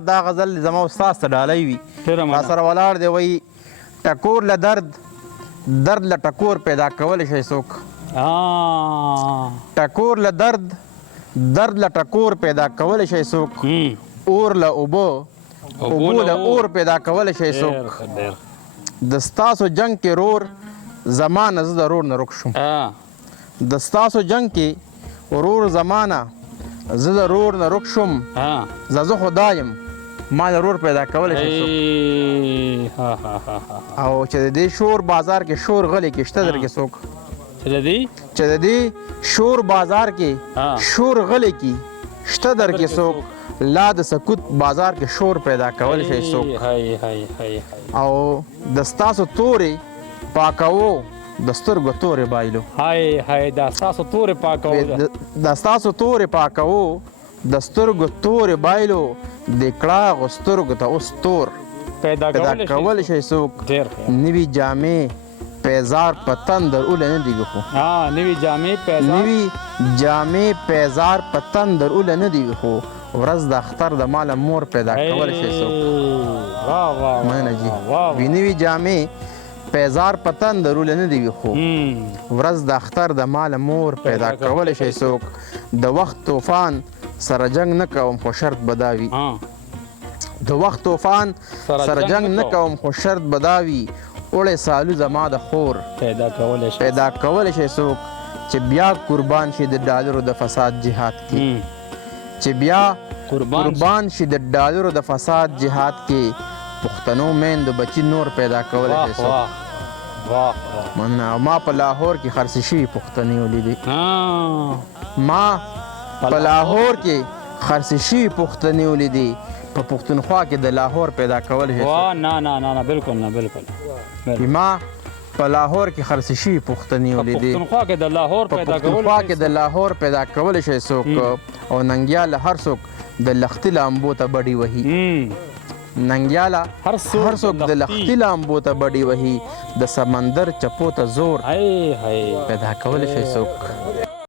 دا غزل زما استاد ته ډالۍ وي را سره ولاړ دی وایي ټکور له درد درد له ټکور پیدا کولی شي څوک ټکور له درد درد له ټکور پیدا کولی شي څوک اور له اوبه اوبو له اور پیدا کولی شي څوک د ستاسو جنګ کې رور زمانه زه د رور نه رک شوم د ستاسو جنګ کې ورور زمانه زه د رور نه رک شوم زه خدا یم ما د رور پیدا کولی شي څوک او چې د دې شور بازار کې شور غلی کې شته در کې څوک چې د دې شور بازار کې شور غلی کې شته در کې څوک لا د سکوت بازار کې شور پیدا کولی شي څوک او د ستاسو تورې پاکوو د سترګو تورې بایلو د ستاسو تورې پاکوو د ستاسو تورې پاکوو د سترګو تورې بایلو د کړاغو سترګو ته اوس تور پیدا کولی شي څوک نوي جامې پیزار په تندر اوله نه دي وخو نوي جامې پیزار په تندر اوله نه دي وخو ورځ د اختر د ماله مور پیدا کولی شي څوک مننه جي وي نوي جامې پیزار په تندر اوله نه دي وخو ورځ د اختر د ماله مور پیدا کولی شي څوک د وخت طوفان سره جنگ نه کوم خو شرط بداوي د وخت طوفان سره جنگ نه کوم خو شرط بداوي اوړی سالو زما د خور پیدا کولی شي څوک چې بیا قربان شي د ډالرو د فساد جهاد کې چې بیا قربان شي د ډالرو د فساد جهاد کې پښتنو میندو بچي نور پیدا کولی شي څوک ما په لاهور کې خرڅې شوي پښتنې ولیدې ما په لاهور کې خرڅې شوي پښتنې ولیدې په پښتونخوا کې د لاهور پیدا کولی شي نه بالکل نه بالکل ما په لاهور کې خرڅې شوي پښتنې ولیدې پښتونخوا کې د لاهور پیدا کولی شي څوک او ننګیاله هر څوک د لختي لامبو ته بډې وهي ننګیاله هر څوک د لختي لامبو ته بډې وهي د سمندر چپو ته زور پیدا کولی شي څوک